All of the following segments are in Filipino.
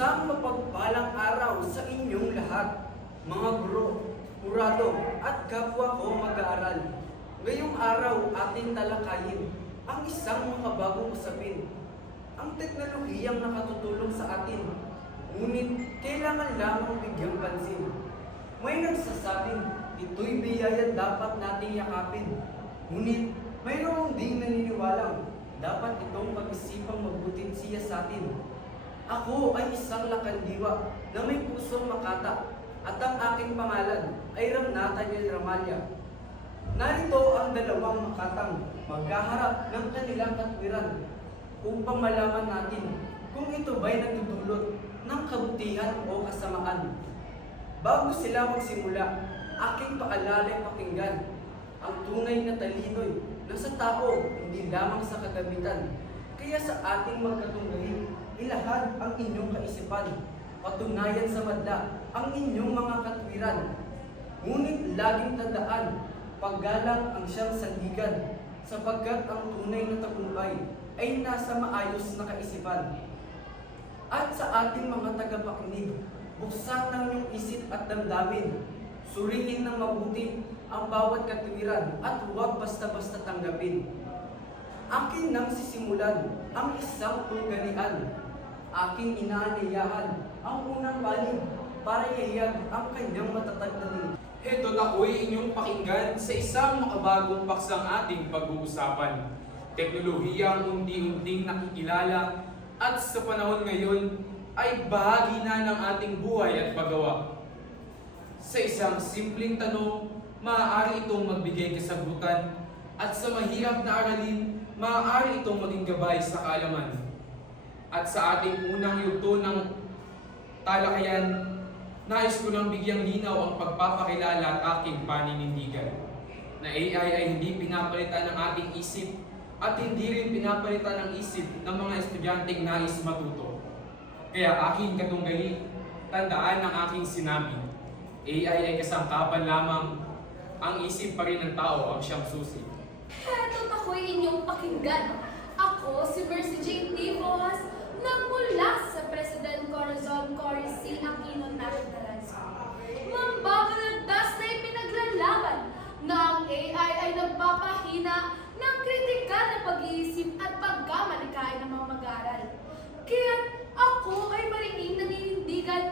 Isang mapagpalang araw sa inyong lahat, mga guro, kurado, at kapwa ko mag-aaral. Ngayong araw ating talakayin ang isang makabagong usapin, ang teknolohiyang nakatutulong sa atin, ngunit kailangan lamang bigyang pansin. May nagsasabing ito'y biyaya dapat nating yakapin, ngunit mayroong ding naniniwalang dapat itong pag-isipang mabuting siya sa atin. Ako ay isang lakandiwa na may pusong makata at ang aking pangalan ay Nathaniel Ramalya. Narito ang dalawang makatang maghaharap ng kanilang katwiran upang malaman natin kung ito ba'y nagdudulot ng kabutihan o kasamaan. Bago sila magsimula, aking paalalay pakinggan ang tunay na talinoy na sa tao, hindi lamang sa kagamitan. Kaya sa ating magkatunggali, ilahad ang inyong kaisipan, patunayan sa madla ang inyong mga katwiran. Ngunit laging tandaan, paggalang ang siyang sandigan, sapagkat ang tunay na tagumpay ay nasa maayos na kaisipan. At sa ating mga tagapakinig, buksan ng iyong isip at damdamin, suriin ng mabuti ang bawat katwiran at huwag basta-basta tanggapin. Akin nang sisimulan ang isang tunggalian. Aking inaaniyahan ang unang panig para yayag ang kanyang matatag na tingin. Heto ako'y inyong pakinggan sa isang makabagong paksang ating pag-uusapan. Teknolohiyang unti-unting nakikilala at sa panahon ngayon ay bahagi na ng ating buhay at paggawa. Sa isang simpleng tanong, maaari itong magbigay kasagutan at sa mahirap na aralin, maaari itong maging gabay sa kaalaman. At sa ating unang yugto ng talakayan, nais ko nang bigyang linaw ang pagpapakilala at aking paninindigan. Na AI ay hindi pinapalitan ng ating isip at hindi rin pinapalitan ng isip ng mga estudyanteng nais matuto. Kaya aking katunggali, tandaan ang aking sinabi. AI ay kasangkapan lamang, ang isip pa rin ng tao ang siyang susi. Heto't ako'y inyong pakinggan. Ako si Mercy J. Tivos, nagmula sa President Corazon Cory C. Aquino National High School. Mambabalagdas na ipinaglalaban na ang AI ay nagpapahina ng kritikal na pag-iisip at pagkamalikain ng mga mag-aaral. Kaya ako ay mariing naninindigan,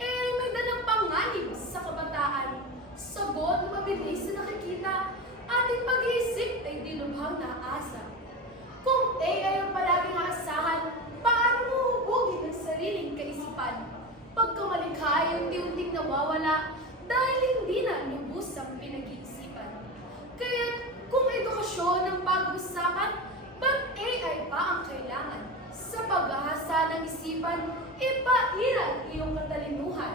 AI ay may dalang panganib sa kabataan. Sagot na mabilis na nakikita, ating pag-iisip ay dilubhang naasa. Kung AI ang palaging aasahan, paano muhubugin ang sariling kaisipan? Pagkamalikha ay unti-unting nawawala dahil hindi na lubusang pinag-iisipan. Kaya kung edukasyon ang pag-usapan, ba't AI pa ang kailangan? Sa paghahasa ng isipan, ipairal iyong katalinuhan.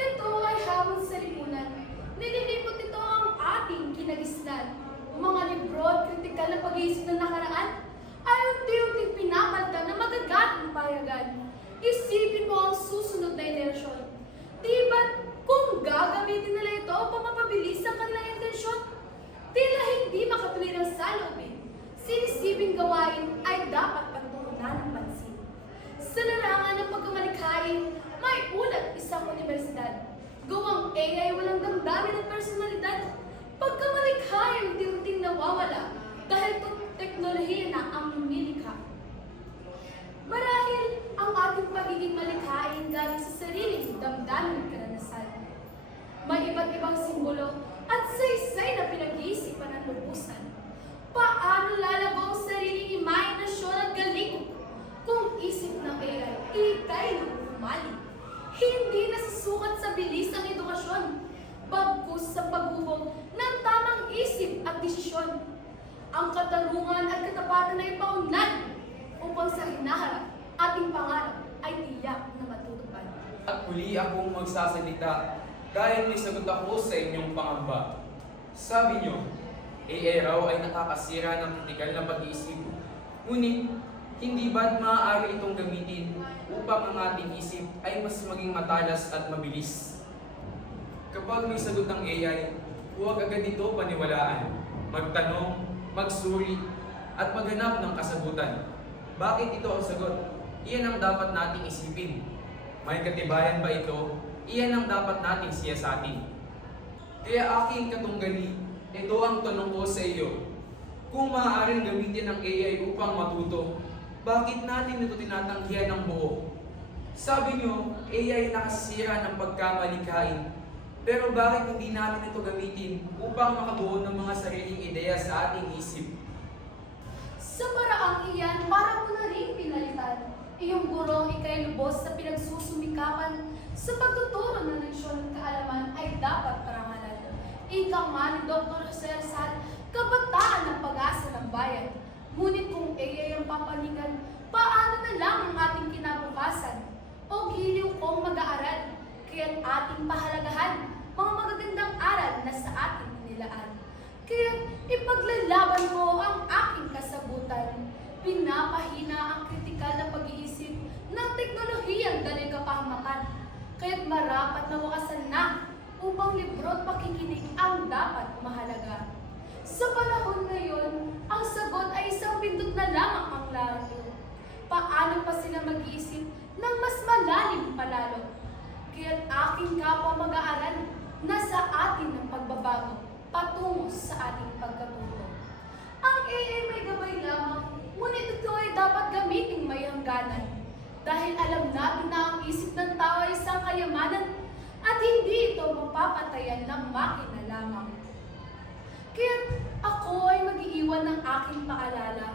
Ito ay hamon sa lipunan. Nililipot ito ang ating kinagisnan. Mga libro at kritikal na pag-iisip ng nakaraan ay unti-unting pinapalitan na magagatang payagan. Isipin mo ang susunod na henerasyon. Di ba't kung gagamitin nila ito upang mapabilis ang kanilang intensyon? Tila hindi makatuwid ang saloobin. Sinisibing gawain ay dapat pagtuunan ng pansin. Sa larangan ng pagkamalikhain, may ulat isang universidad. Gawang AI walang damdamin at personalidad. Pagkamalikha ay unti-unting nawawala dahil teknolohiya na ang lumilikha. Marahil ang ating pagiging malikhain galing sa sariling damdamin at karanasan. May iba't ibang simbolo at saysay na pinag-iisipan ng lubusan. Paano lalago ang sariling imahinasyon at galing kung isip ng AI ikay ng umali? Hindi nasusukat sa bilis ang edukasyon, bagkus sa paghubog ng tamang isip at desisyon. Ang katarungan at katapatan ay paunlad upang sa hinaharap ating pangarap ay tiyak na matutupad. At huli akong magsasalita dahil may sagot ako sa inyong pangamba. Sabi niyo, AI raw ay nakakasira ng kritikal na pag-iisip. Ngunit, hindi ba't maaari itong gamitin upang ang ating isip ay mas maging matalas at mabilis? Kapag may sagot ng AI, huwag agad ito paniwalaan. Magtanong, magsuri, at maghanap ng kasagutan. Bakit ito ang sagot? Iyan ang dapat nating isipin. May katibayan ba ito? Iyan ang dapat nating siyasatin. Kaya aking katunggali, ito ang tanong ko sa iyo. Kung maaaring gamitin ang AI upang matuto, bakit natin ito tinatanggihan ng buo? Sabi nyo, AI nakasisira ng pagkamalikhain. Pero bakit hindi natin ito gamitin upang makabuo ng mga sariling ideya sa ating isip? Sa paraang iyan, para mo na rin pinalitan. Iyong gurong ikay lubos sa pinagsusumikapan sa pagtuturo ng leksyon ng kaalaman ay dapat parangalan. Ika nga ni Dr. Jose Rizal, kabataan ng pag-asa ng bayan. Ngunit kung AI ang papanigan, paano na lang ang ating kinabukasan? O giliw kong mag-aaral, kaya't ating pahalagahan mga magagandang aral na sa ating nilaan. Kaya't ipaglalaban ko ang aking kasabutan. Pinapahina ang kritikal na pag-iisip ng teknolohiyang dali kapahamakan. Kaya't marapat na wakasan na upang libro at pakikinig ang dapat mahalaga. Sa panahon ngayon, ang sagot ay isang pindot na lamang ang lalo. Paano pa sila mag-iisip ng mas malalim palalo? Kaya't aking kapwa mag-aaral, nasa atin ang pagbabago patungo sa ating pagkatuto. Ang AI may gabay lamang, ngunit ito ay dapat gamiting may hangganan. Dahil alam natin na ang isip ng tao ay isang kayamanan at hindi ito mapapatayan ng makina lamang. Kaya't ako ay mag-iiwan ng aking paalala.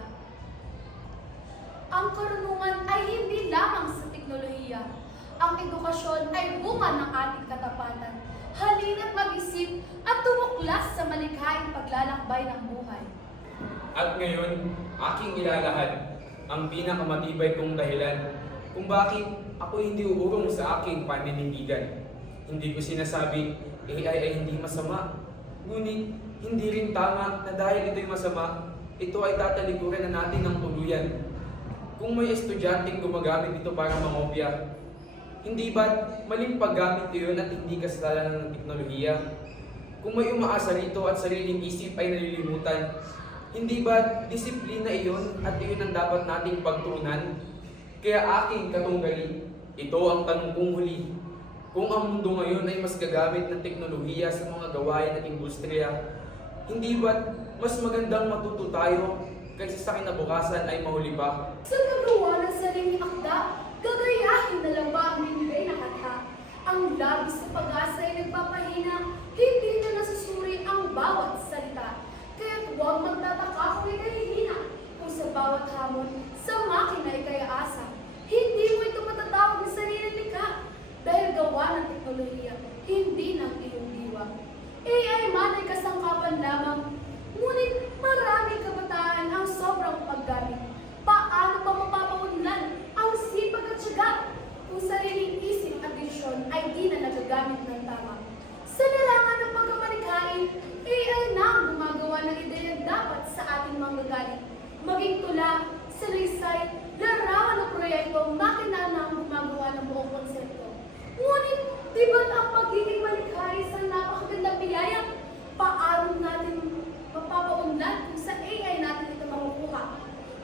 Ang karunungan ay hindi lamang sa teknolohiya. Ang edukasyon ay bunga ng ating katapatan. Halina't mag-isip at tumuklas sa malikhaing paglalakbay ng buhay. At ngayon, aking ilalahad ang pinakamatibay kong dahilan kung bakit ako hindi uurong sa aking paninindigan. Hindi ko sinasabing AI ay hindi masama. Ngunit hindi rin tama na dahil ito'y masama, ito ay tatalikuran na natin ng tuluyan. Kung may estudyanteng gumagamit ito para mangopya, hindi ba't maling paggamit iyon at hindi kasalanan ng teknolohiya? Kung may umaasa rito at sariling isip ay nalilimutan, hindi ba't disiplina iyon at iyon ang dapat nating pagtuunan? Kaya aking katunggali, ito ang tanong kong huli. Kung ang mundo ngayon ay mas gagamit ng teknolohiya sa mga gawain at industriya, hindi ba't mas magandang matuto tayo kaysa sa kinabukasan ay mahuli pa? Sa nagawa ng sariling akda, gagayahin na lang ba ang binigay na katha? Ang labis sa pag-asa ay nagpapahina, hindi na nasusuri ang bawat salita. Kaya't huwag magtataka kung ikahihina, kung sa bawat hamon, sa makina ay kaya asa. Hindi mo ito matatawag na sariling likha, dahil gawa ng teknolohiya, hindi ng iyong diwa. AI man ay kasangkapan lamang, ngunit maraming kabataan ang sobrang paggamit. Paano pa mapapaunlan ang sipag at syaga kung sariling isip at desisyon ay di na nagagamit ng tama? Sa larangan ng pagkamalikhain, AI na ang gumagawa ng ideya dapat sa ating manggagaling. Maging tula, salaysay, larawan ng proyekto, makina na ang gumagawa ng buong konsepto. Ngunit, di ba't ang pagiging malikhain sa napakagandang biyaya? Paano natin mapapaunlan kung sa AI natin ito makukuha?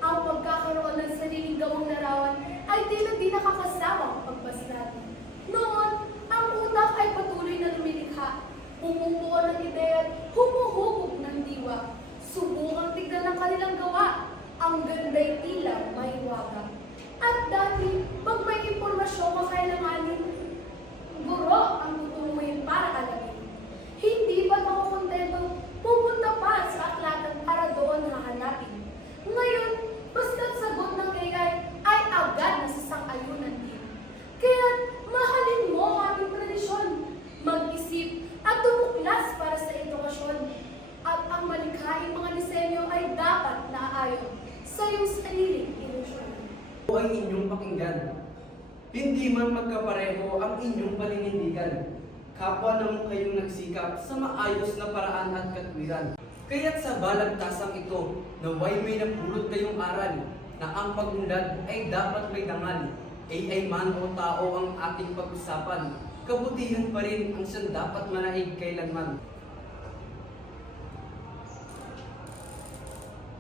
Ang pagkakaroon ng sariling gawang larawan ay tila di nakakasawang pagbasa natin. Noon, ang utak ay patuloy na lumilikha, bumubuo ng ideya at humuhubog ng diwa. Subukang tignan ang kanilang gawa, ang ganda'y tila may waga. At dati, pag may impormasyon ka kailanganin, guro ang tutunguhin para alamin. Hindi ba makukontento, pupunta pa sa aklatan para doon hahanapin. Ngayon, basta't sagot ng AI ay agad na sasang-ayunan din. Kaya mahalin mo ang ating tradisyon, mag-isip at tumuklas para sa edukasyon. At ang malikhaing mga disenyo ay dapat naaayon sa iyong sariling ilusyon. Ito ay inyong pakinggan. Hindi man magkapareho ang inyong paninindigan. Kapwa naman kayong nagsikap sa maayos na paraan at katwiran. Kaya't sa balagtasang ito, naway may napulot kayong aral na ang pagunlad ay dapat may dangal. AI man o tao ang ating pag-usapan, kabutihan pa rin ang siyang dapat manaig kailanman.